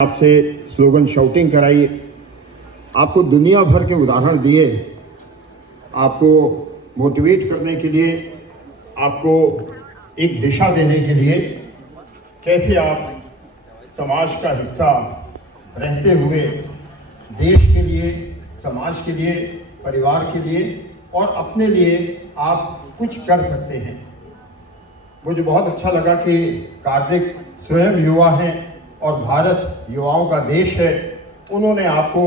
आपसे slogan shouting कराई, आपको दुनिया भर के उदाहरण दिए, आपको मोटिवेट करने के लिए, आपको एक दिशा देने के लिए, कैसे आप समाज का हिस्सा रहते हुए देश के लिए, समाज के लिए, परिवार के लिए और अपने लिए आप कुछ कर सकते हैं। मुझे बहुत अच्छा लगा कि कार्तिक स्वयं युवा हैं और भारत युवाओं का देश है। उन्होंने आपको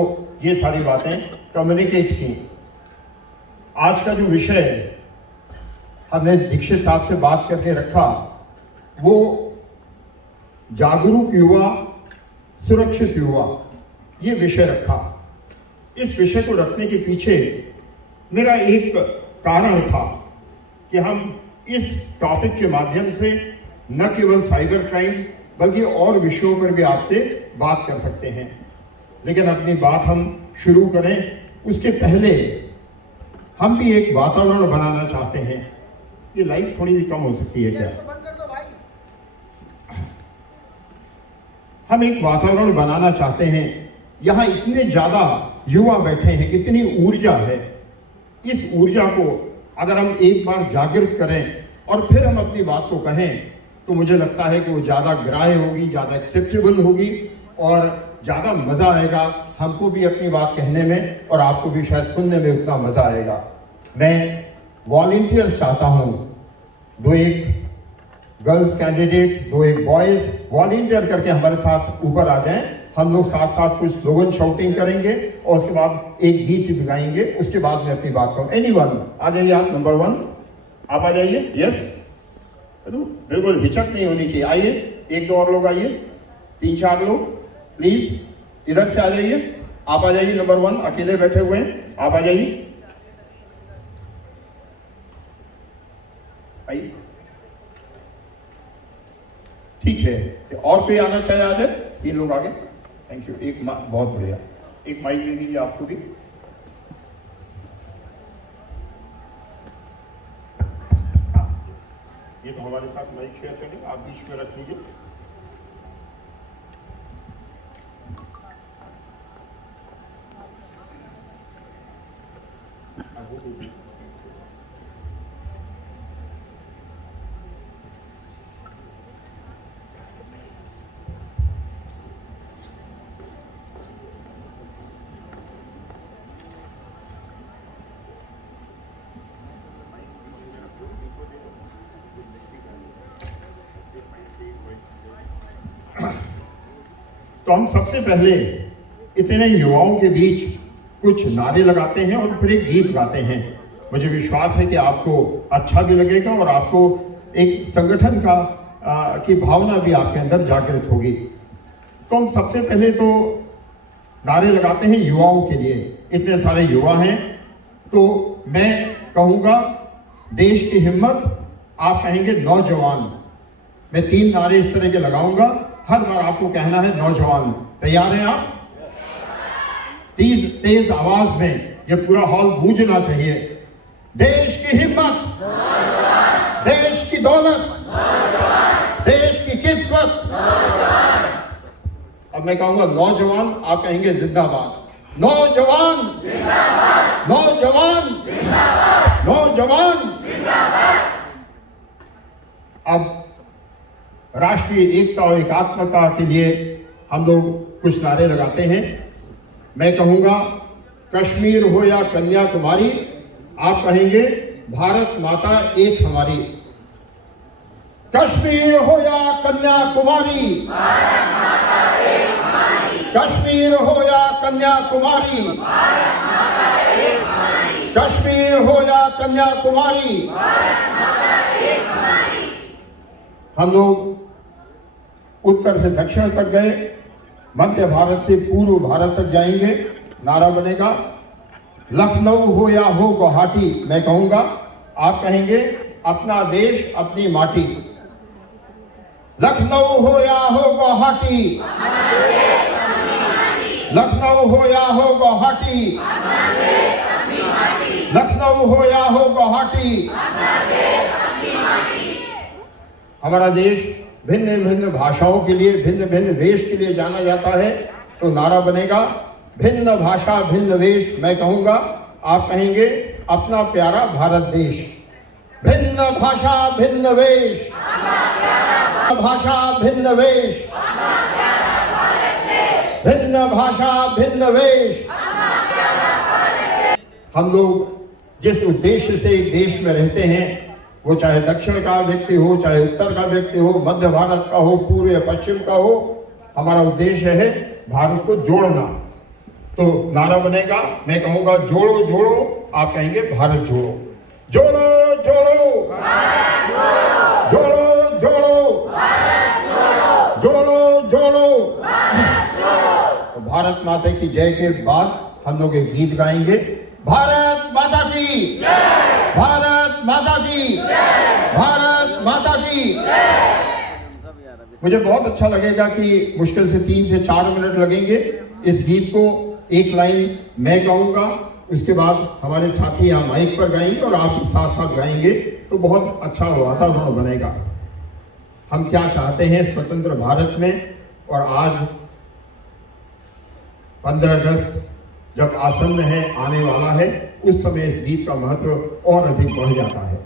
ये सारी बातें कम्युनिकेट की। आज का जो विषय है हमने दीक्षित साहब से बात करके रखा, वो जागरूक युवा, सुरक्षित युवा, ये विषय रखा। इस विषय को रखने के पीछे मेरा एक कारण था कि हम इस टॉपिक के माध्यम से न केवल साइबर क्राइम बल्कि और विषयों पर भी आपसे बात कर सकते हैं। लेकिन अपनी बात हम शुरू करें उसके पहले हम भी एक वातावरण बनाना चाहते हैं। ये लाइट थोड़ी भी कम हो सकती है क्या? हम एक वातावरण बनाना चाहते हैं। यहाँ इतने ज्यादा युवा बैठे हैं, कितनी ऊर्जा है। इस ऊर्जा को अगर हम एक बार जागृत करें और फिर हम अपनी बात को कहें तो मुझे लगता है कि वो ज़्यादा ग्राह्य होगी, ज़्यादा एक्सेप्टेबल होगी और ज़्यादा मज़ा आएगा। हमको भी अपनी बात कहने में और आपको भी शायद सुनने में उतना मज़ा आएगा। मैं वॉलंटियर्स चाहता हूँ, 2-1 गर्ल्स कैंडिडेट, 2-1 बॉयज़ वॉलंटियर करके हमारे साथ ऊपर आ जाएं। हम लोग साथ साथ कुछ स्लोगन शाउटिंग करेंगे और उसके बाद एक गीत भी गाएंगे। उसके बाद मैं अपनी बात कहूँ। एनीवन आ जाइए, आप नंबर 1 आप आ जाइए। यस, बिल्कुल हिचक नहीं होनी चाहिए। आइए, 1-2 और लोग आइए, 3-4 लोग प्लीज इधर से आ जाइए। आप आ जाइए, नंबर 1 अकेले बैठे हुए हैं, आप आ जाइए। आइए, ठीक है। और कोई आना चाहे आ जाए। 3 लोग आगे, थैंक यू। एक बहुत बढ़िया, एक माइक दे दीजिए आपको भी। ये तो हमारे साथ माइक शेयर करेंगे, आप बीच में रख लीजिए। तो हम सबसे पहले इतने युवाओं के बीच कुछ नारे लगाते हैं और फिर एक गीत गाते हैं। मुझे विश्वास है कि आपको अच्छा भी लगेगा और आपको एक संगठन की भावना भी आपके अंदर जागृत होगी। तो हम सबसे पहले तो नारे लगाते हैं युवाओं के लिए। इतने सारे युवा हैं तो मैं कहूँगा देश की हिम्मत, आप कहेंगे नौजवान। मैं 3 नारे इस तरह के लगाऊंगा, हर बार आपको कहना है नौजवान। तैयार हैं आप? तेज आवाज में ये पूरा हॉल गूंजना चाहिए। देश की हिम्मत, देश की दौलत, देश की किस्मत। अब मैं कहूंगा नौजवान, आप कहेंगे जिंदाबाद। नौजवान, नौजवान, नौजवान। अब राष्ट्रीय एकता और एकात्मता के लिए हम लोग कुछ नारे लगाते हैं। मैं कहूँगा कश्मीर हो या कन्याकुमारी, आप कहेंगे भारत माता एक हमारी। कश्मीर हो या कन्याकुमारी, कश्मीर हो या कन्याकुमारी, कश्मीर हो या कन्याकुमारी। हम लोग उत्तर से दक्षिण तक गए, मध्य भारत से पूर्व भारत तक जाएंगे। नारा बनेगा लखनऊ हो या हो गुवाहाटी, मैं कहूंगा, आप कहेंगे अपना देश अपनी माटी। लखनऊ हो या हो गुवाहाटी, लखनऊ हो या हो गुवाहाटी, लखनऊ हो या हो गुवाहाटी। हमारा देश भिन्न भिन्न भाषाओं के लिए, भिन्न भिन्न वेश के लिए जाना जाता है, तो नारा बनेगा भिन्न भाषा भिन्न वेश। मैं कहूंगा, आप कहेंगे अपना प्यारा भारत देश। भिन्न भाषा भिन्न वेश, भाषा भिन्न वेश, भिन्न भाषा भिन्न वेश। हम लोग जिस उद्देश्य से एक देश में रहते हैं, वो चाहे दक्षिण का व्यक्ति हो, चाहे उत्तर का व्यक्ति हो, मध्य भारत का हो, पूर्व या पश्चिम का हो, हमारा उद्देश्य है भारत को जोड़ना। तो नारा बनेगा, मैं कहूंगा जोड़ो जोड़ो, आप कहेंगे भारत जोड़ो। जोड़ो जोड़ो, जोड़ो जोड़ो, जोड़ो जोड़ो। तो भारत माता की जय के बाद हम लोग एक गीत गाएंगे, भारत माता की, भारत माता की, भारत माता की। मुझे बहुत अच्छा लगेगा कि मुश्किल से 3 से 4 मिनट लगेंगे इस गीत को। एक लाइन मैं गाऊंगा, उसके बाद हमारे साथी यहाँ माइक पर गाएंगे और आप भी साथ साथ गाएंगे, तो बहुत अच्छा वातावरण बनेगा। हम क्या चाहते हैं स्वतंत्र भारत में, और आज 15 अगस्त जब आसन्न है, आने वाला है, उस समय इस गीत का महत्व और अधिक बढ़ जाता है।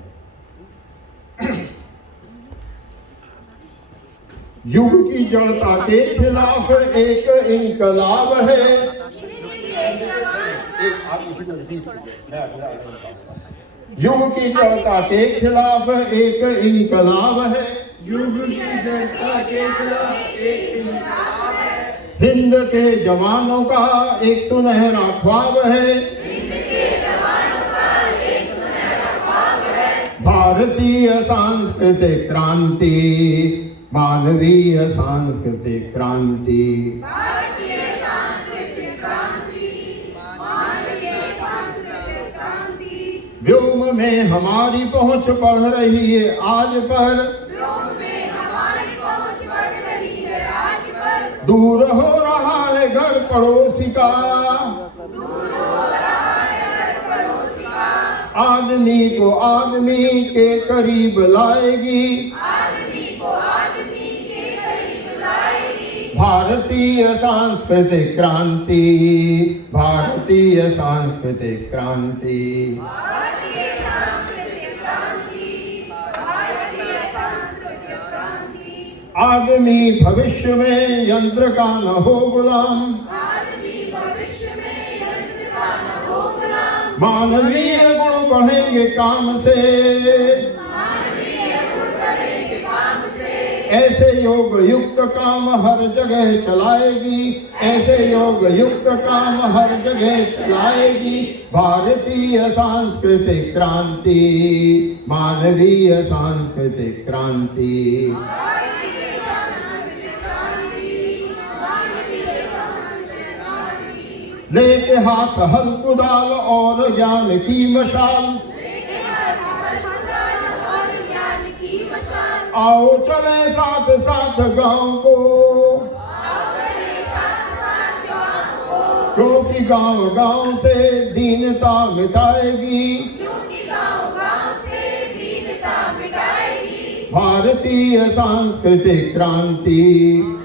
युग की जड़ता के खिलाफ एक इंकलाब है। युग की जड़ता के खिलाफ एक इंकलाब है। युग की जड़ता के खिलाफ एक इंकलाब है। हिंद के जवानों का एक सुनहरा ख्वाब है। भारतीय सांस्कृतिक क्रांति, मानवीय सांस्कृतिक क्रांति। भारतीय सांस्कृतिक क्रांति, मानवीय सांस्कृतिक क्रांति। व्योम में हमारी पहुंच बढ़ रही है आज पर, व्योम में हमारी पहुंच बढ़ रही है आज पर। दूर हो रहा है घर पड़ोसी का, दूर हो रहा है घर पड़ोसी का। आदमी को आदमी के करीब लाएगी, आदमी को आदमी के करीब लाएगी। भारतीय सांस्कृतिक क्रांति, भारतीय सांस्कृतिक क्रांति। भारतीय सांस्कृतिक क्रांति, भारतीय सांस्कृतिक क्रांति। आदमी भविष्य में यंत्र का न हो गुलाम, आदमी भविष्य में यंत्र का न हो गुलाम। मानवीय गुण बढ़ेंगे काम से, मानवीय गुण बढ़ेंगे काम से। ऐसे योग युक्त काम हर जगह चलाएगी, ऐसे योग युक्त काम हर जगह चलाएगी। भारतीय सांस्कृतिक क्रांति, मानवीय सांस्कृतिक क्रांति। भारतीय सांस्कृतिक क्रांति, मानवीय सांस्कृतिक क्रांति। लेके हाथ हल कुदाल और ज्ञान की मशाल, और ज्ञान की मशाल। आओ चले साथ साथ गांव को, क्योंकि गांव गांव से दीनता मिटाएगी, क्योंकि गांव गांव से दीनता मिटाएगी। भारतीय सांस्कृतिक क्रांति,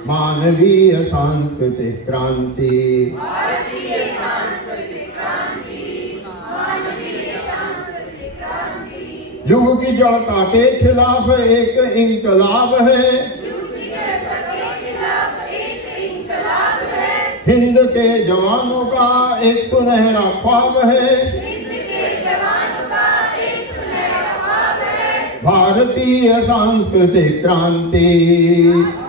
मानवीय सांस्कृतिक क्रांति। भारतीय सांस्कृतिक क्रांति, मानवीय सांस्कृतिक क्रांति। युग की जड़ता के खिलाफ एक इंकलाब है, युग की जड़ता के खिलाफ एक इंकलाब है। हिंद के जवानों का एक सुनहरा ख्वाब है, हिंद के जवानों का एक सुनहरा ख्वाब है। भारतीय सांस्कृतिक क्रांति,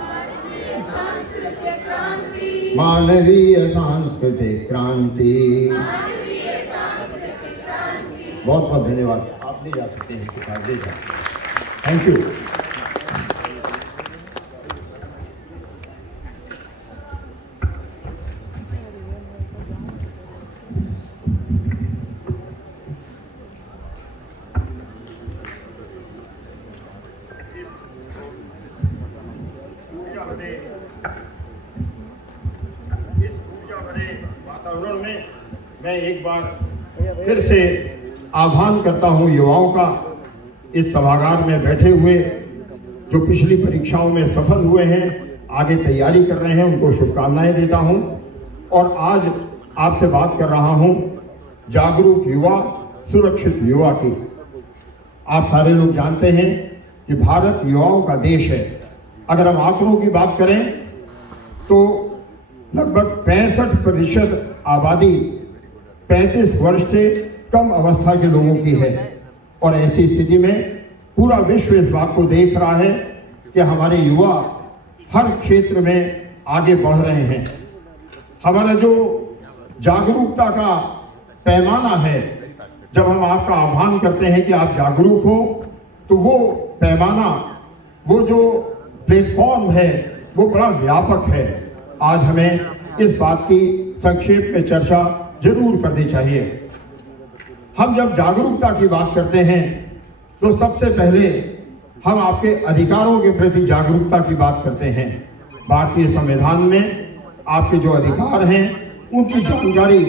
भारतीय सांस्कृतिक क्रांति, मानवीय सांस्कृतिक क्रांति। मानवीय सांस्कृतिक क्रांति। बहुत बहुत धन्यवाद। आप ले जा सकते हैं किताब ले जा। Thank you. वातावरण में मैं एक बार फिर से आह्वान करता हूं युवाओं का, इस सभागार में बैठे हुए जो पिछली परीक्षाओं में सफल हुए हैं, आगे तैयारी कर रहे हैं, उनको शुभकामनाएं देता हूं। और आज आपसे बात कर रहा हूं जागरूक युवा, सुरक्षित युवा की। आप सारे लोग जानते हैं कि भारत युवाओं का देश है। अगर हम आंकड़ों की बात करें तो लगभग 65% आबादी 35 वर्ष से कम अवस्था के लोगों की है। और ऐसी स्थिति में पूरा विश्व इस बात को देख रहा है कि हमारे युवा हर क्षेत्र में आगे बढ़ रहे हैं। हमारा जो जागरूकता का पैमाना है, जब हम आपका आह्वान करते हैं कि आप जागरूक हो, तो वो पैमाना, वो जो प्लेटफॉर्म है, वो बड़ा व्यापक है। आज हमें इस बात की संक्षेप में चर्चा जरूर करनी चाहिए। हम जब जागरूकता की बात करते हैं तो सबसे पहले हम आपके अधिकारों के प्रति जागरूकता की बात करते हैं। भारतीय संविधान में आपके जो अधिकार हैं उनकी जानकारी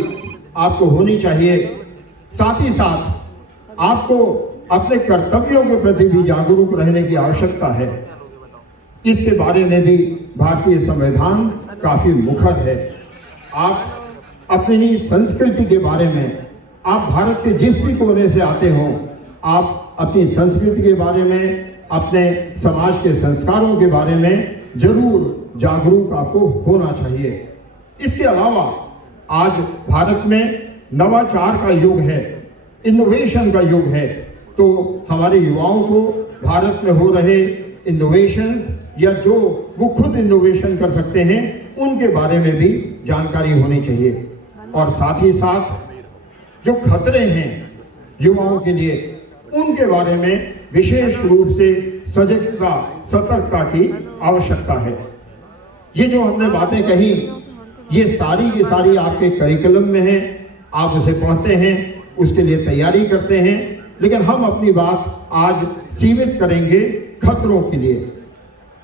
आपको होनी चाहिए। साथ ही साथ आपको अपने कर्तव्यों के प्रति भी जागरूक रहने की आवश्यकता है। इसके बारे में भी भारतीय संविधान काफी मुखर है। आप अपनी संस्कृति के बारे में, आप भारत के जिस भी कोने से आते हो, आप अपनी संस्कृति के बारे में, अपने समाज के संस्कारों के बारे में जरूर जागरूक आपको होना चाहिए। इसके अलावा आज भारत में नवाचार का युग है, इनोवेशन का युग है। तो हमारे युवाओं को भारत में हो रहे इनोवेशंस या जो वो खुद इनोवेशन कर सकते हैं, उनके बारे में भी जानकारी होनी चाहिए। और साथ ही साथ जो खतरे हैं युवाओं के लिए, उनके बारे में विशेष रूप से सजगता, सतर्कता की आवश्यकता है। ये जो हमने बातें कही, ये सारी की सारी आपके करिकुलम में है। आप उसे पढ़ते हैं, उसके लिए तैयारी करते हैं। लेकिन हम अपनी बात आज सीमित करेंगे खतरों के लिए,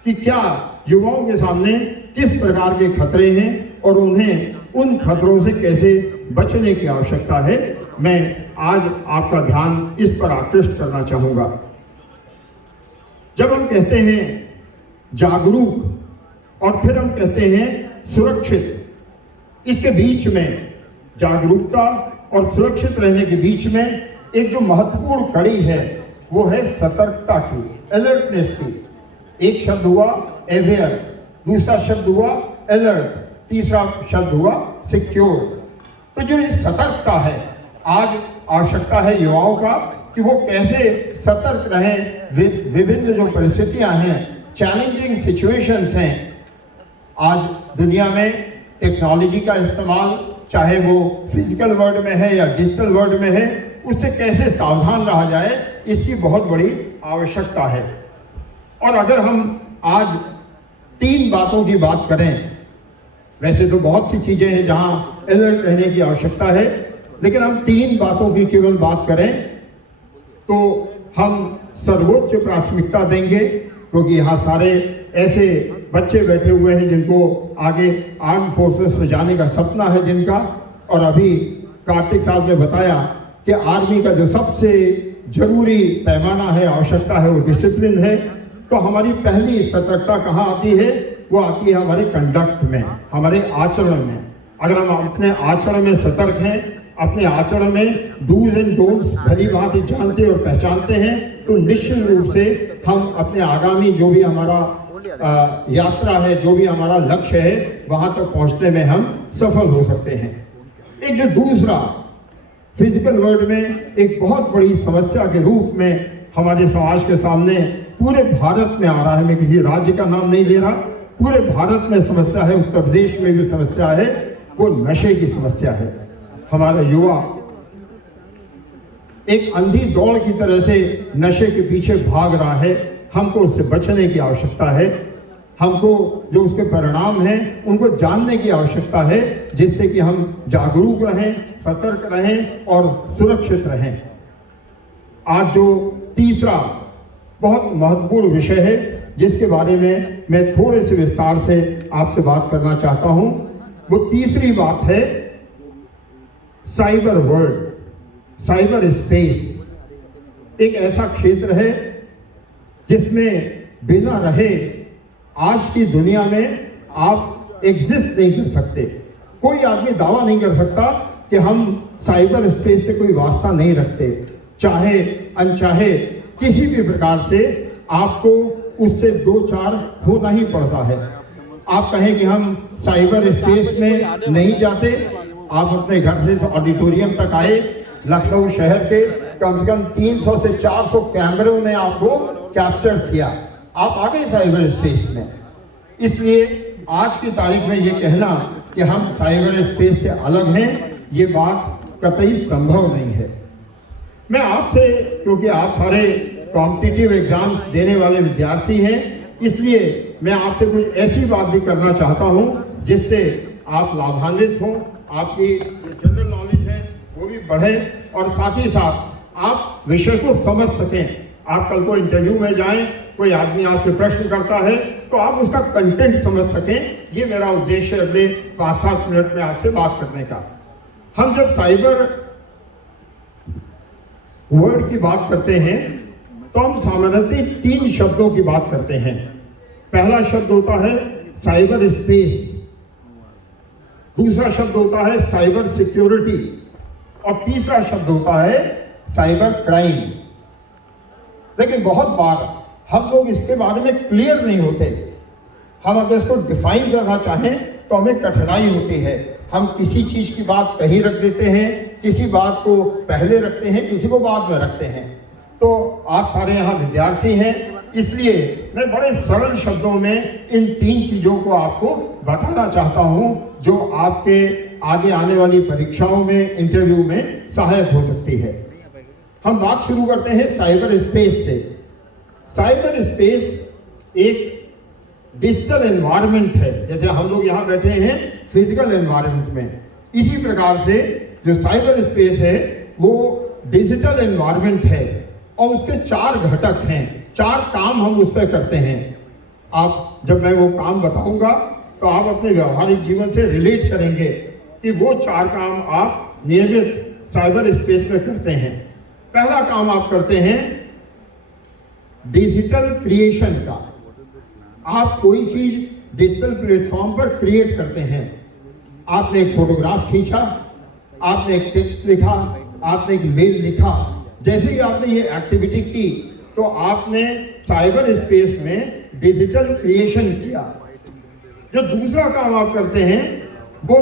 कि क्या युवाओं के सामने किस प्रकार के खतरे हैं और उन्हें उन खतरों से कैसे बचने की आवश्यकता है। मैं आज आपका ध्यान इस पर आकृष्ट करना चाहूंगा। जब हम कहते हैं जागरूक और फिर हम कहते हैं सुरक्षित, इसके बीच में, जागरूकता और सुरक्षित रहने के बीच में एक जो महत्वपूर्ण कड़ी है, वो है सतर्कता की, अलर्टनेस की। एक शब्द हुआ अवेयर, दूसरा शब्द हुआ अलर्ट, तीसरा शब्द हुआ सिक्योर। तो जो ये सतर्कता है, आज आवश्यकता है युवाओं का कि वो कैसे सतर्क रहें। विभिन्न जो परिस्थितियां हैं, चैलेंजिंग सिचुएशंस हैं। आज दुनिया में टेक्नोलॉजी का इस्तेमाल, चाहे वो फिजिकल वर्ल्ड में है या डिजिटल वर्ल्ड में है, उससे कैसे सावधान रहा जाए, इसकी बहुत बड़ी आवश्यकता है। और अगर हम आज 3 बातों की बात करें, वैसे तो बहुत सी चीजें हैं जहां अलर्ट रहने की आवश्यकता है, लेकिन हम 3 बातों की केवल बात करें तो हम सर्वोच्च प्राथमिकता देंगे, क्योंकि यहाँ सारे ऐसे बच्चे बैठे हुए हैं जिनको आगे आर्म फोर्सेस में जाने का सपना है जिनका। और अभी कार्तिक साहब ने बताया कि आर्मी का जो सबसे जरूरी पैमाना है, आवश्यकता है, वो डिसिप्लिन है। तो हमारी पहली सतर्कता कहाँ आती है? वो आती है हमारे कंडक्ट में, हमारे आचरण में। अगर हम अपने आचरण में सतर्क हैं, अपने आचरण में डूज एंड डोंट्स भली भांति जानते और पहचानते हैं, तो निश्चित रूप से हम अपने आगामी जो भी हमारा यात्रा है, जो भी हमारा लक्ष्य है, वहां तक पहुंचने में हम सफल हो सकते हैं। एक जो दूसरा फिजिकल वर्ल्ड में एक बहुत बड़ी समस्या के रूप में हमारे समाज के सामने पूरे भारत में आ रहा है, मैं किसी राज्य का नाम नहीं ले रहा, पूरे भारत में समस्या है, उत्तर प्रदेश में भी समस्या है, वो नशे की समस्या है। हमारा युवा एक अंधी दौड़ की तरह से नशे के पीछे भाग रहा है। हमको उससे बचने की आवश्यकता है। हमको जो उसके परिणाम हैं उनको जानने की आवश्यकता है, जिससे कि हम जागरूक रहें, सतर्क रहें और सुरक्षित रहें। आज जो तीसरा बहुत महत्वपूर्ण विषय है, जिसके बारे में मैं थोड़े से विस्तार से आपसे बात करना चाहता हूं, वो तीसरी बात है साइबर वर्ल्ड, साइबर स्पेस। एक ऐसा क्षेत्र है जिसमें बिना रहे आज की दुनिया में आप एग्जिस्ट नहीं कर सकते। कोई आदमी दावा नहीं कर सकता कि हम साइबर स्पेस से कोई वास्ता नहीं रखते। चाहे अनचाहे किसी भी प्रकार से आपको उससे दो चार होना ही पड़ता है। आप कहें कि हम साइबर स्पेस में नहीं जाते, आप अपने घर से इस ऑडिटोरियम तक आए, लखनऊ शहर के कम से कम 300 से 400 कैमरों ने आपको कैप्चर किया, आप आ गए साइबर स्पेस में। इसलिए आज की तारीख में ये कहना कि हम साइबर स्पेस से अलग हैं, ये बात कतई संभव नहीं है। मैं आपसे, क्योंकि आप सारे कॉम्पिटिटिव एग्जाम्स देने वाले विद्यार्थी हैं, इसलिए मैं आपसे कुछ ऐसी बात भी करना चाहता हूं जिससे आप लाभान्वित हों, आपकी जनरल नॉलेज है वो भी बढ़े और साथ ही साथ आप विषय को समझ सकें। आप कल को इंटरव्यू में जाएं, कोई आदमी आपसे प्रश्न करता है तो आप उसका कंटेंट समझ सकें। ये मेरा उद्देश्य है अगले 5-7 मिनट में आपसे बात करने का। हम जब साइबर वर्ड की बात करते हैं तो हम सामान्यतः 3 शब्दों की बात करते हैं। पहला शब्द होता है साइबर स्पेस, दूसरा शब्द होता है साइबर सिक्योरिटी और तीसरा शब्द होता है साइबर क्राइम। लेकिन बहुत बार हम लोग इसके बारे में क्लियर नहीं होते। हम अगर इसको डिफाइन करना चाहें तो हमें कठिनाई होती है। हम किसी चीज की बात कहीं रख देते हैं, किसी बात को पहले रखते हैं, किसी को बाद में रखते हैं। तो आप सारे यहाँ विद्यार्थी हैं, इसलिए मैं बड़े सरल शब्दों में इन 3 चीजों को आपको बताना चाहता हूं जो आपके आगे आने वाली परीक्षाओं में, इंटरव्यू में सहायक हो सकती है। हम बात शुरू करते हैं साइबर स्पेस से। साइबर स्पेस एक डिजिटल एनवायरनमेंट है, जैसे हम लोग यहाँ बैठे हैं फिजिकल एनवायरनमेंट में, इसी प्रकार से जो साइबर स्पेस है वो डिजिटल एनवायरनमेंट है और उसके 4 घटक हैं, 4 काम हम उस पर करते हैं। आप जब मैं वो काम बताऊंगा तो आप अपने व्यवहारिक जीवन से रिलेट करेंगे कि वो 4 काम आप नियमित साइबर स्पेस में करते हैं। पहला काम आप करते हैं डिजिटल क्रिएशन का। आप कोई चीज डिजिटल प्लेटफॉर्म पर क्रिएट करते हैं। आपने एक फोटोग्राफ खींचा, आपने एक टेक्स्ट लिखा, आपने एक मेल लिखा। जैसे ही आपने ये एक्टिविटी की तो आपने साइबर स्पेस में डिजिटल क्रिएशन किया। जो दूसरा काम आप करते हैं वो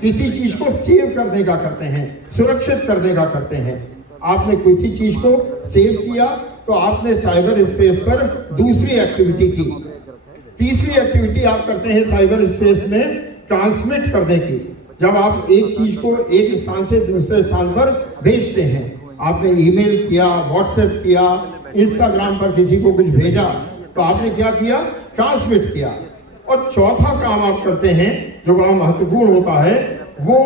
किसी चीज को सेव करने का करते हैं, सुरक्षित करने का करते हैं। आपने किसी चीज को सेव किया तो आपने साइबर स्पेस पर दूसरी एक्टिविटी की। तीसरी एक्टिविटी आप करते हैं साइबर स्पेस में ट्रांसमिट करने की। जब आप एक चीज को एक स्थान से दूसरे स्थान पर भेजते हैं, आपने ईमेल किया, व्हाट्सएप किया, इंस्टाग्राम पर किसी को कुछ भेजा, तो आपने क्या किया? ट्रांसमिट किया। और चौथा काम आप करते हैं जो बड़ा महत्वपूर्ण होता है, वो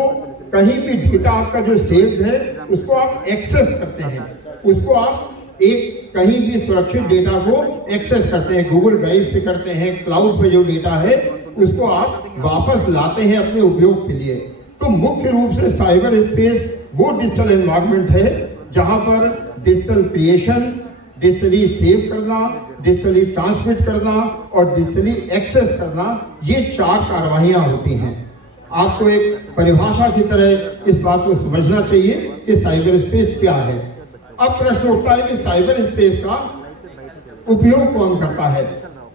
कहीं भी डेटा आपका जो सेव्ड है उसको आप एक्सेस करते हैं, उसको आप एक कहीं भी सुरक्षित डेटा को एक्सेस करते हैं। गूगल ड्राइव से करते हैं, क्लाउड पे जो डेटा है उसको आप वापस लाते हैं अपने उपयोग के लिए। तो मुख्य रूप से साइबर स्पेस वो डिजिटल एनवायरनमेंट है जहां पर डिजिटल क्रिएशन, डिजिटली सेव करना, डिजिटली ट्रांसमिट करना और डिजिटली एक्सेस करना, ये 4 कार्रवाइयां होती हैं। आपको एक परिभाषा की तरह इस बात को समझना चाहिए कि साइबर स्पेस क्या है। अब प्रश्न उठता है कि साइबर स्पेस का उपयोग कौन करता है?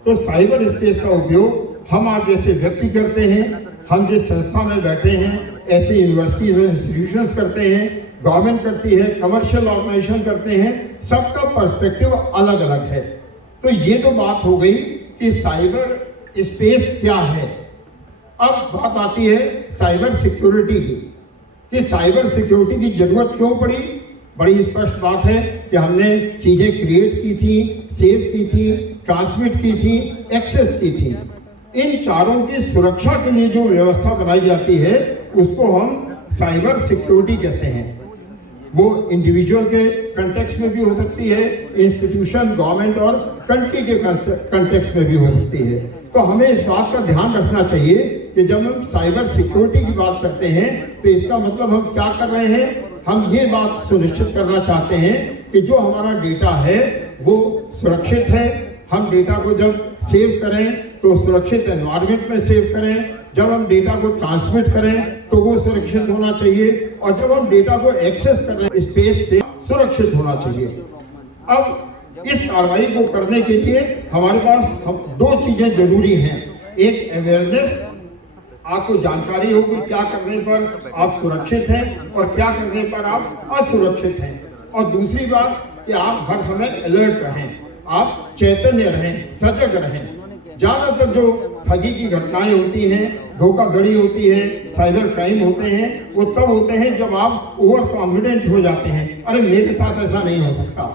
तो साइबर स्पेस का उपयोग हम आप जैसे व्यक्ति करते हैं, हम जिस संस्था में बैठे हैं ऐसे यूनिवर्सिटीज और इंस्टीट्यूशंस करते हैं, गवर्नमेंट करती है, कमर्शियल ऑर्गेनाइजेशन करते हैं, सबका पर्सपेक्टिव अलग अलग है। तो ये तो बात हो गई कि साइबर स्पेस क्या है। अब बात आती है साइबर सिक्योरिटी की, कि साइबर सिक्योरिटी की जरूरत क्यों पड़ी। बड़ी स्पष्ट बात है कि हमने चीजें क्रिएट की थी, सेव की थी, ट्रांसमिट की थी, एक्सेस की थी। इन चारों की सुरक्षा के लिए जो व्यवस्था बनाई जाती है उसको हम साइबर सिक्योरिटी कहते हैं। वो इंडिविजुअल के कंटेक्स्ट में भी हो सकती है, इंस्टीट्यूशन, गवर्नमेंट और कंट्री के कंटेक्स्ट में भी हो सकती है। तो हमें इस बात का ध्यान रखना चाहिए कि जब हम साइबर सिक्योरिटी की बात करते हैं तो इसका मतलब हम क्या कर रहे हैं? हम ये बात सुनिश्चित करना चाहते हैं कि जो हमारा डेटा है वो सुरक्षित है, हम डेटा को जब सेव करें तो सुरक्षित एनवायरनमेंट में सेव करें, जब हम डेटा को ट्रांसमिट करें तो वो सुरक्षित होना चाहिए, और जब हम डेटा को एक्सेस कर रहे हैं स्पेस से सुरक्षित होना चाहिए। अब इस कार्रवाई को करने के लिए हमारे पास दो चीजें जरूरी हैं। एक अवेयरनेस, आपको जानकारी हो कि क्या करने पर आप सुरक्षित हैं और क्या करने पर आप असुरक्षित हैं, और दूसरी बात कि आप हर समय अलर्ट रहें, आप चैतन्य रहें, सजग रहें। ज्यादातर जो ठगी की घटनाएं होती हैं, धोखाधड़ी होती है, साइबर क्राइम होते हैं, वो तब होते हैं जब आप ओवर कॉन्फिडेंट हो जाते हैं। अरे मेरे साथ ऐसा नहीं हो सकता,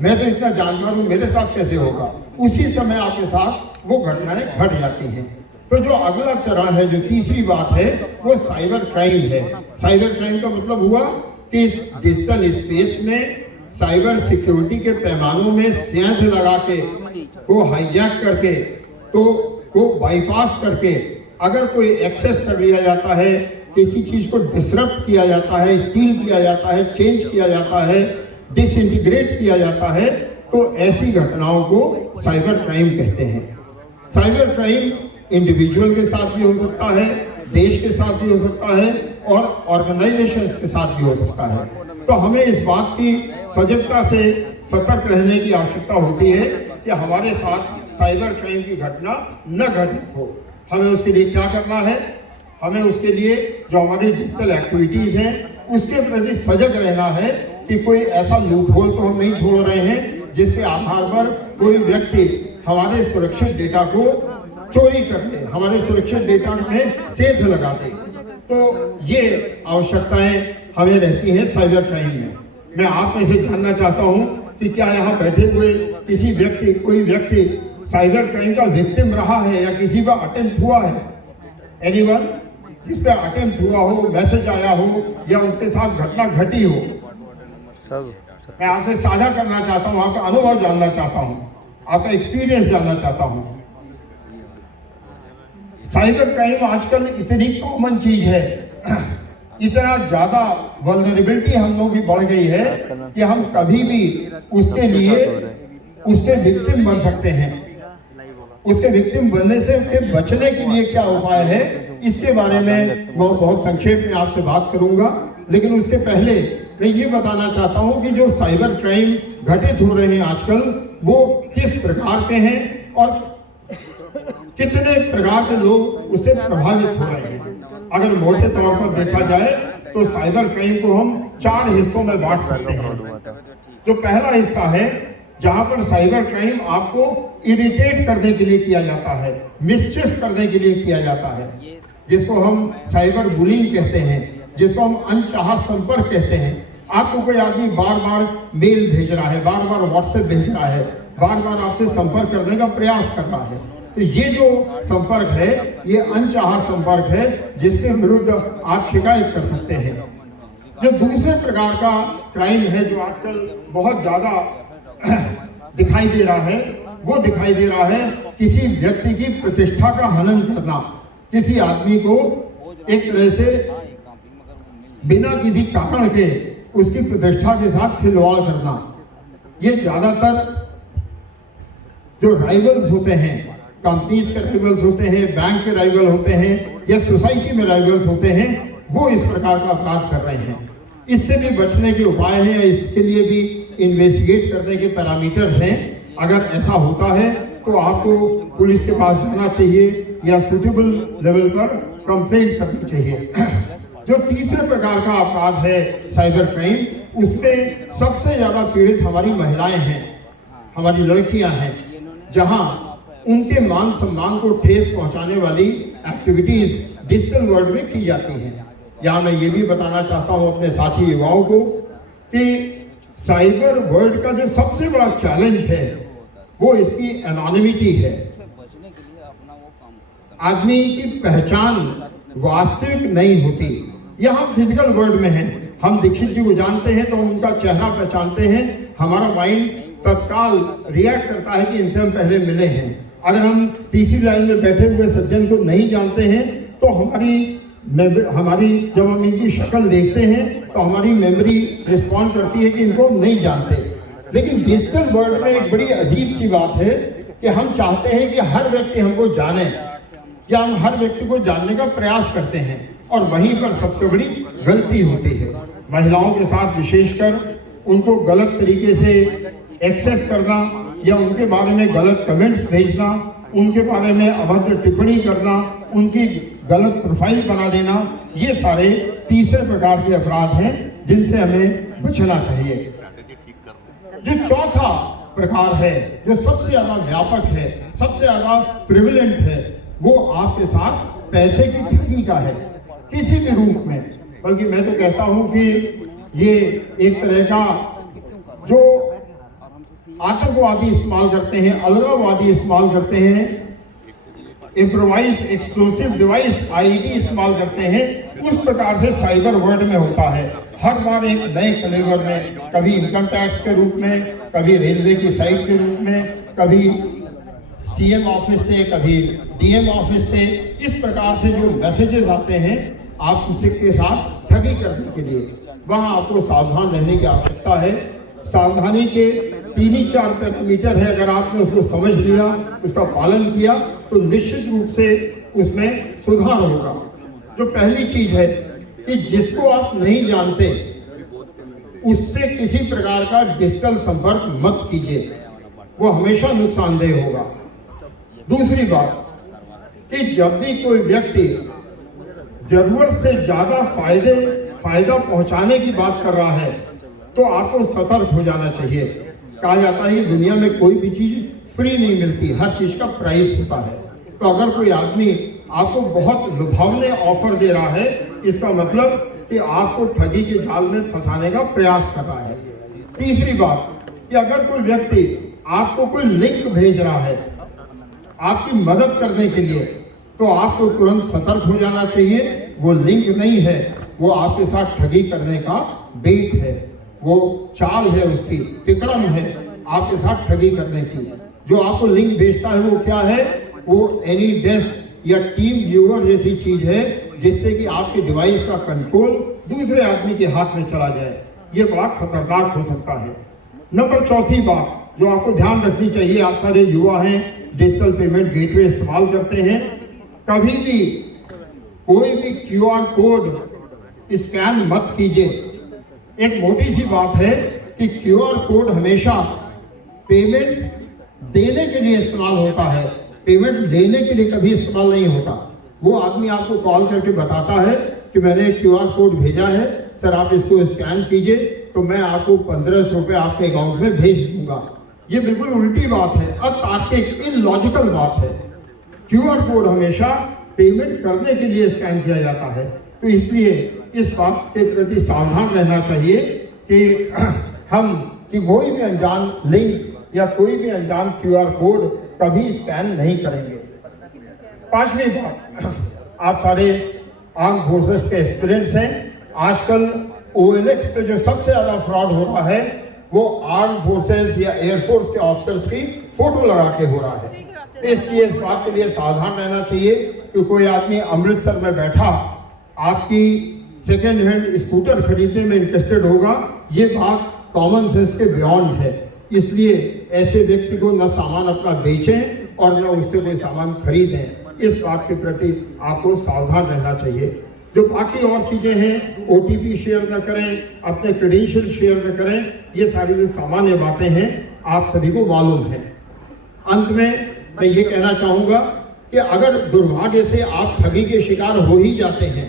मैं तो इतना जानकार हूं, मेरे साथ कैसे होगा। उसी समय आपके साथ वो घटनाएं घट जाती हैं। तो जो अगला चरण है, जो तीसरी बात है, वो साइबर क्राइम है। साइबर क्राइम का मतलब हुआ कि इस डिजिटल स्पेस में साइबर सिक्योरिटी के पैमानों में सेंध लगा के, को हाईजैक करके, तो को बाईपास करके अगर कोई एक्सेस कर लिया जाता है, किसी चीज को डिसरप्ट किया जाता है, स्टील किया जाता है, चेंज किया जाता है, डिसइंटीग्रेट किया जाता है, तो ऐसी घटनाओं को साइबर क्राइम कहते हैं। साइबर क्राइम इंडिविजुअल के साथ भी हो सकता है, देश के साथ भी हो सकता है, और ऑर्गेनाइजेशंस के साथ भी हो सकता है। तो हमें इस बात की सजगता से सतर्क रहने की आवश्यकता होती है कि हमारे साथ साइबर क्राइम की घटना न घटित हो। हमें उसके लिए क्या करना है? हमें उसके लिए जो हमारी डिजिटल एक्टिविटीज हैं उसके प्रति सजग रहना है कि कोई ऐसा लूपहोल तो हम नहीं छोड़ रहे हैं जिसके आधार पर कोई व्यक्ति हमारे सुरक्षित डेटा को चोरी कर ले, हमारे सुरक्षित डेटा में सेंध लगा दे। तो ये आवश्यकताएं हमें रहती हैं साइबर क्राइम में। मैं आप में से जानना चाहता हूं कि क्या यहाँ बैठे हुए किसी व्यक्ति, कोई व्यक्ति साइबर क्राइम का विक्टिम रहा है या किसी का अटेम्प्ट हुआ है? एनीवन जिस पे अटेम्प्ट हुआ हो, मैसेज आया हो या उसके साथ घटना घटी हो? सब मैं आपसे साझा करना चाहता हूँ, आपका अनुभव जानना चाहता हूँ, आपका एक्सपीरियंस जानना चाहता हूँ। साइबर क्राइम आजकल इतनी कॉमन चीज है, इतना ज्यादा वल्नरेबिलिटी हम लोगों की बढ़ गई है कि हम कभी भी उसके लिए उसके विक्टिम बन सकते हैं। उसके विक्टिम बनने से बचने के लिए क्या उपाय है, इसके बारे में मैं बहुत संक्षेप में आपसे बात करूंगा। लेकिन उसके पहले मैं ये बताना चाहता हूं कि जो साइबर क्राइम घटित हो रहे हैं आजकल, वो किस प्रकार के हैं और कितने प्रकार के लोग उससे प्रभावित हो रहे हैं। अगर मोटे तौर पर देखा जाए तो साइबर क्राइम को हम 4 हिस्सों में बांट सकते हैं। जो पहला हिस्सा है जहां पर साइबर क्राइम आपको इरिटेट करने के लिए किया जाता है, मिसचिफ करने के लिए किया जाता है, जिसको हम साइबर बुलिंग कहते हैं, जिसको हम अनचाहा संपर्क कहते हैं। आपको कोई आदमी बार बार मेल भेज रहा है, बार बार व्हाट्सएप भेज रहा है, बार बार आपसे संपर्क करने का प्रयास कर रहा है, तो ये जो संपर्क है ये अनचाहा संपर्क है, जिसके विरुद्ध आप शिकायत कर सकते हैं। जो दूसरे प्रकार का क्राइम है जो आजकल बहुत ज्यादा दिखाई दे रहा है, वो दिखाई दे रहा है किसी व्यक्ति की प्रतिष्ठा का हनन करना, किसी आदमी को एक तरह से बिना किसी कारण के उसकी प्रतिष्ठा के साथ खिलवाड़ करना। ये ज्यादातर जो राइवल्स होते हैं, कंपनीज के राइवल्स होते हैं, बैंक के राइवल होते हैं या सोसाइटी में राइवल्स होते हैं, वो इस प्रकार का अपराध कर रहे हैं। इससे भी बचने के उपाय हैं, इसके लिए भी इन्वेस्टिगेट करने के पैरामीटर्स हैं। अगर ऐसा होता है तो आपको पुलिस के पास जाना चाहिए या सूटेबल लेवल पर कंप्लेंट करनी चाहिए। जो तीसरे प्रकार का अपराध है साइबर क्राइम, उसमें सबसे ज्यादा पीड़ित हमारी महिलाएं हैं, हमारी लड़कियां हैं, जहां उनके मान सम्मान को ठेस पहुंचाने वाली एक्टिविटीज डिजिटल वर्ल्ड में की जाती हैं। यहाँ मैं ये भी बताना चाहता हूँ अपने साथी युवाओं को कि साइबर वर्ल्ड का जो सबसे बड़ा चैलेंज है वो इसकी एनोनिमिटी है। आदमी की पहचान वास्तविक नहीं होती। यह हम फिजिकल वर्ल्ड में हैं, हम दीक्षित जी को जानते हैं तो हम उनका चेहरा पहचानते हैं, हमारा माइंड तत्काल रिएक्ट करता है कि इनसे हम पहले मिले हैं। अगर हम तीसरी लाइन में बैठे हुए सज्जन को नहीं जानते हैं तो हमारी जब हम इनकी शक्ल देखते हैं तो हमारी मेमोरी रिस्पॉन्ड करती है कि इनको नहीं जानते। लेकिन डिजिटल वर्ल्ड में एक बड़ी अजीब सी बात है कि हम चाहते हैं कि हर व्यक्ति हमको जाने, या हम हर व्यक्ति को जानने का प्रयास करते हैं, और वहीं पर सबसे बड़ी गलती होती है। महिलाओं के साथ विशेषकर उनको गलत तरीके से एक्सेस करना, या उनके बारे में गलत कमेंट्स भेजना, उनके बारे में अभद्र टिप्पणी करना, उनकी गलत प्रोफाइल बना देना, ये सारे तीसरे प्रकार के अपराध हैं जिनसे हमें बचना चाहिए। जो चौथा प्रकार है, जो सबसे ज्यादा व्यापक है, सबसे ज्यादा प्रिविलेंट है, वो आपके साथ पैसे की ठगी का है, किसी भी रूप में। बल्कि मैं तो कहता हूं कि ये एक तरह का जो आतंकवादी इस्तेमाल करते हैं, अलगाववादी इस्तेमाल करते हैं, इम्प्रोवाइज्ड एक्सप्लोसिव डिवाइस आईडी इस्तेमाल करते हैं, उस प्रकार से साइबर वर्ल्ड में होता है। हर बार एक नए फ्लेवर में, कभी इनकम टैक्स के रूप में, कभी रेलवे की साइट के रूप में, कभी सीएम ऑफिस से, कभी डीएम ऑफिस से, इस प्रकार से जो मैसेजेस आते हैं आप किसी के साथ ठगी करने के लिए, वहाँ आपको सावधान रहने की आवश्यकता है। सावधानी के 3-4 पैरामीटर है, अगर आपने उसको समझ लिया, उसका पालन किया, तो निश्चित रूप से उसमें सुधार होगा। जो पहली चीज है कि जिसको आप नहीं जानते उससे किसी प्रकार का डिजिटल संपर्क मत कीजिए, वो हमेशा नुकसानदेह होगा। दूसरी बात कि जब भी कोई व्यक्ति जरूरत से ज्यादा फायदा पहुंचाने की बात कर रहा है, तो आपको सतर्क हो जाना चाहिए। कहा जाता है कि दुनिया में कोई भी चीज फ्री नहीं मिलती, हर चीज का प्राइस होता है। तो अगर कोई आदमी आपको बहुत लुभावने ऑफर दे रहा है, इसका मतलब कि आपको ठगी के जाल में फंसाने का प्रयास कर रहा है। तीसरी बात कि अगर कोई व्यक्ति आपको कोई लिंक भेज रहा है आपकी मदद करने के लिए, तो आपको तुरंत सतर्क हो जाना चाहिए। वो लिंक नहीं है, वो आपके साथ ठगी करने का बेट है, वो चाल है, उसकी तिकड़म है आपके साथ ठगी करने की। जो आपको लिंक भेजता है वो क्या है? वो एनी डेस्क या टीम व्यूअर जैसी चीज है, जिससे कि आपके डिवाइस का कंट्रोल दूसरे आदमी के हाथ में चला जाए। ये बड़ा खतरनाक हो सकता है। नंबर चौथी बात जो आपको ध्यान रखनी चाहिए, आप सारे युवा हैं, डिजिटल पेमेंट गेटवे इस्तेमाल करते हैं, कभी भी कोई भी क्यूआर कोड स्कैन मत कीजिए। एक मोटी सी बात है कि क्यूआर कोड हमेशा पेमेंट देने के लिए इस्तेमाल होता है, पेमेंट लेने के लिए कभी इस्तेमाल नहीं होता। वो आदमी आपको कॉल करके बताता है कि मैंने क्यूआर कोड भेजा है, सर आप इसको स्कैन कीजिए तो मैं आपको 1500 रुपये आपके अकाउंट में भेज दूंगा। ये बिल्कुल उल्टी बात है, अतार्किक, इलॉजिकल बात है। क्यूआर कोड हमेशा पेमेंट करने के लिए स्कैन किया जाता है। तो इसलिए इस बात के प्रति सावधान रहना चाहिए कि हम कोई भी अनजान लिंक या कोई भी अनजान क्यूआर कोड कभी स्कैन नहीं करेंगे। पांचवी बात, आप सारे आर्म फोर्सेस के एक्सपीरियंस हैं, आजकल OLX पे जो सबसे ज्यादा फ्रॉड हो रहा है वो आर्म फोर्सेस या एयरफोर्स के ऑफिसर्स की फोटो लगा के हो रहा है। इसलिए इस बात के लिए सावधान रहना चाहिए कि कोई आदमी अमृतसर में बैठा आपकी सेकेंड हैंड स्कूटर खरीदने में इंटरेस्टेड होगा, ये बात कॉमन सेंस के बियॉन्ड है। इसलिए ऐसे व्यक्ति को न सामान अपना बेचें और न उससे कोई सामान खरीदें। इस बात के प्रति आपको सावधान रहना चाहिए। जो बाकी और चीजें हैं, OTP शेयर न करें, अपने क्रेडेंशियल शेयर न करें, ये सारी जो सामान्य बातें हैं आप सभी को मालूम है। अंत में मैं ये कहना चाहूंगा कि अगर दुर्भाग्य से आप ठगी के शिकार हो ही जाते हैं,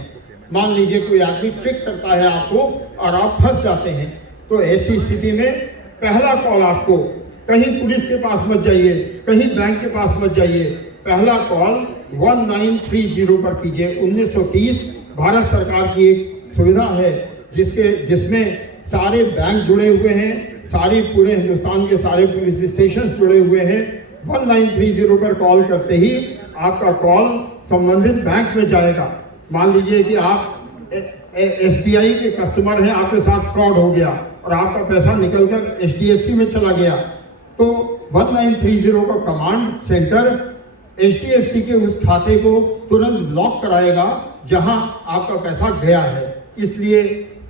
मान लीजिए कोई आदमी ट्रिक करता है आपको और आप फंस जाते हैं, तो ऐसी स्थिति में पहला कॉल आपको, कहीं पुलिस के पास मत जाइए, कहीं बैंक के पास मत जाइए, पहला कॉल 1930 पर कीजिए। 1930 भारत सरकार की एक सुविधा है जिसमें सारे बैंक जुड़े हुए हैं, सारे पूरे हिंदुस्तान के सारे पुलिस स्टेशन जुड़े हुए हैं। 1930 पर कॉल करते ही आपका कॉल संबंधित बैंक में जाएगा। मान लीजिए कि आप SBI के कस्टमर हैं, आपके साथ फ्रॉड हो गया और आपका पैसा निकलकर HDFC में चला गया, तो 1930 का कमांड सेंटर HDFC के उस खाते को तुरंत ब्लॉक कराएगा जहां आपका पैसा गया है। इसलिए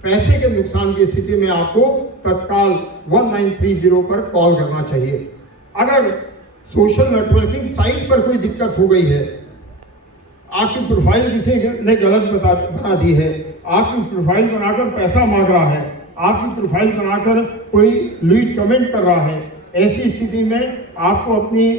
पैसे के नुकसान की स्थिति में आपको तत्काल 1930 पर कॉल करना चाहिए। अगर सोशल नेटवर्किंग साइट पर कोई दिक्कत हो गई है, आपकी प्रोफाइल किसी ने गलत बना दी है, आपकी प्रोफाइल बनाकर पैसा मांग रहा है, आपकी प्रोफाइल बनाकर कोई लीड कमेंट कर रहा है, ऐसी स्थिति में आपको अपनी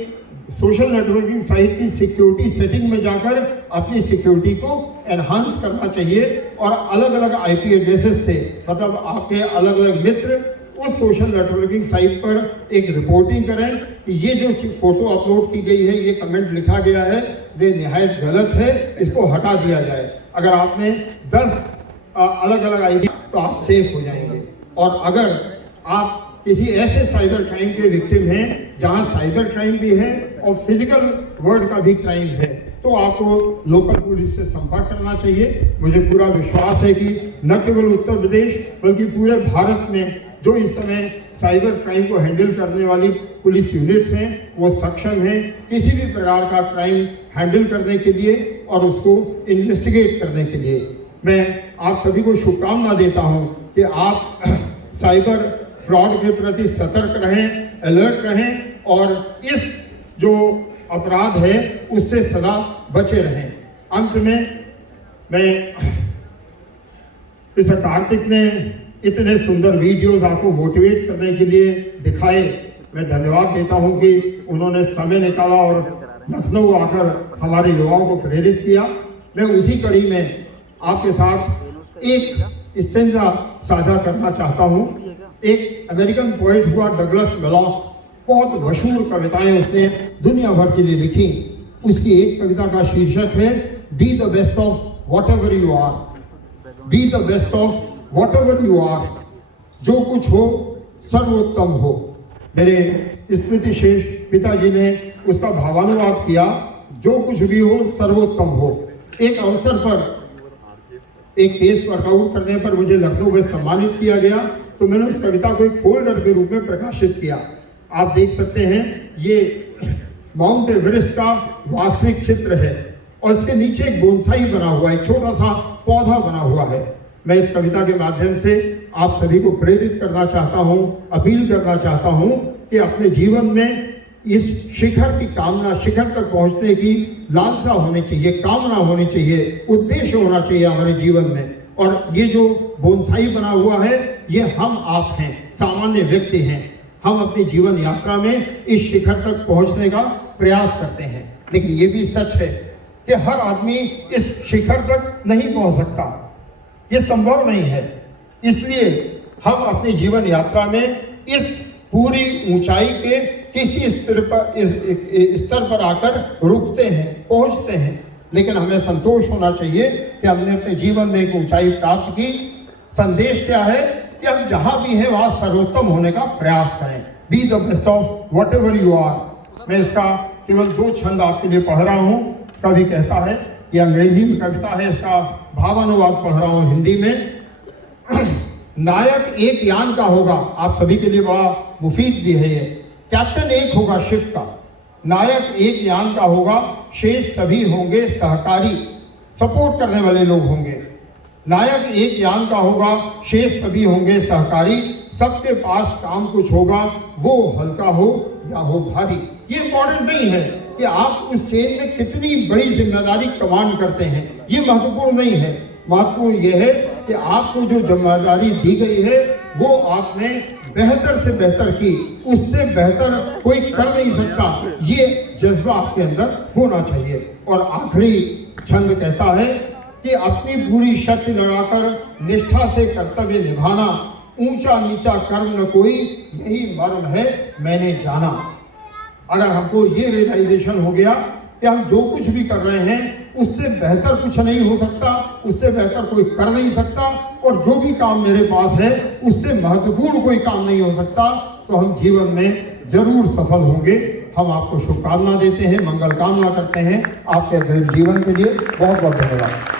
सोशल नेटवर्किंग साइट की सिक्योरिटी सेटिंग में जाकर अपनी सिक्योरिटी को एनहांस करना चाहिए और अलग अलग आईपी एड्रेसेस से, मतलब आपके अलग अलग मित्र उस सोशल नेटवर्किंग साइट पर एक रिपोर्टिंग करें कि ये जो फोटो अपलोड की गई है, ये कमेंट लिखा गया है, ये निहायत गलत है, इसको हटा दिया जाए। अगर आपने 10 अलग अलग आईडी तो आप सेफ हो जाएंगे। और अगर आप किसी ऐसे साइबर क्राइम के विक्टिम हैं जहां साइबर क्राइम भी है और फिजिकल वर्ल्ड का भी क्राइम है, तो आपको लोकल पुलिस से संपर्क करना चाहिए। मुझे पूरा विश्वास है कि न केवल उत्तर प्रदेश बल्कि पूरे भारत में जो इस समय साइबर क्राइम को हैंडल करने वाली पुलिस यूनिट्स हैं वो सक्षम हैं किसी भी प्रकार का क्राइम हैंडल करने के लिए और उसको इन्वेस्टिगेट करने के लिए। मैं आप सभी को शुभकामना देता हूं कि आप साइबर फ्रॉड के प्रति सतर्क रहें, अलर्ट रहें और इस जो अपराध है उससे सदा बचे रहें। अंत में मैं इस कार्तिक ने इतने सुंदर वीडियोस आपको मोटिवेट करने के लिए दिखाए, मैं धन्यवाद देता हूं कि उन्होंने समय निकाला और लखनऊ आकर हमारे युवाओं को प्रेरित किया। मैं उसी कड़ी में आपके साथ एक स्टेंजा साझा करना चाहता हूं। एक अमेरिकन पोएट हुआ डगलस मैलॉक, बहुत मशहूर कविताएं उसने दुनिया भर के लिए लिखी। उसकी एक कविता का शीर्षक है be the best of whatever you are, be the best of whatever you are, जो कुछ हो सर्वोत्तम हो। मेरे स्मृति शेष पिताजी ने उसका भावानुवाद किया, जो कुछ भी हो सर्वोत्तम हो। एक अवसर पर एक केस वर्कआउट करने पर मुझे लखनऊ में सम्मानित किया गया, तो मैंने उस कविता को एक फोल्डर के रूप में प्रकाशित किया। आप देख सकते हैं ये माउंट एवरेस्ट का वास्तविक चित्र है और इसके नीचे एक बोनसाई बना हुआ है, एक छोटा सा पौधा बना हुआ है। मैं इस कविता के माध्यम से आप सभी को प्रेरित करना चाहता हूं, अपील करना चाहता हूं कि अपने जीवन में इस शिखर की कामना, शिखर तक पहुंचने की लालसा होनी चाहिए, कामना होनी चाहिए, उद्देश्य होना चाहिए हमारे जीवन में। और ये जो बोनसाई बना हुआ है ये हम आप हैं, सामान्य व्यक्ति हैं। हम अपनी जीवन यात्रा में इस शिखर तक पहुंचने का प्रयास करते हैं, लेकिन ये भी सच है कि हर आदमी इस शिखर तक नहीं पहुंच सकता, ये संभव नहीं है। इसलिए हम अपनी जीवन यात्रा में इस पूरी ऊंचाई के किसी स्तर पर आकर रुकते हैं, पहुंचते हैं, लेकिन हमें संतोष होना चाहिए कि हमने अपने जीवन में एक ऊंचाई प्राप्त की। संदेश क्या है कि हम जहां भी हैं वहां सर्वोत्तम होने का प्रयास करें। Be the best of whatever you are. मैं इसका केवल 2 छंद आपके लिए पढ़ रहा हूं। कवि कहता है, ये अंग्रेजी में कविता है, इसका भावानुवाद पढ़ रहा हूं हिंदी में। नायक एक यान का होगा, आप सभी के लिए बड़ा मुफीद भी है ये। कैप्टन एक होगा शिप का, नायक एक यान का होगा, शेष सभी होंगे सहकारी, सपोर्ट करने वाले लोग होंगे। नायक एक यान का होगा, शेष सभी होंगे सहकारी, सबके पास काम कुछ होगा, वो हल्का हो या हो भारी। ये इम्पोर्टेंट नहीं है कि आप उस चेन में कितनी बड़ी जिम्मेदारी कमांड करते हैं, ये महत्वपूर्ण नहीं है। महत्वपूर्ण यह है कि आपको जो जिम्मेदारी दी गई है वो आपने बेहतर से बेहतर की, उससे बेहतर कोई कर नहीं सकता, ये जज्बा आपके अंदर होना चाहिए। और आखिरी छंद कहता है कि अपनी पूरी शक्ति लगाकर निष्ठा से कर्तव्य निभाना, ऊंचा नीचा कर्म न कोई, यही मर्म है मैंने जाना। अगर हमको ये रियलाइजेशन हो गया कि हम जो कुछ भी कर रहे हैं उससे बेहतर कुछ नहीं हो सकता, उससे बेहतर कोई कर नहीं सकता, और जो भी काम मेरे पास है उससे महत्वपूर्ण कोई काम नहीं हो सकता, तो हम जीवन में जरूर सफल होंगे। हम आपको शुभकामना देते हैं, मंगल कामना करते हैं आपके जीवन के लिए। बहुत बहुत धन्यवाद।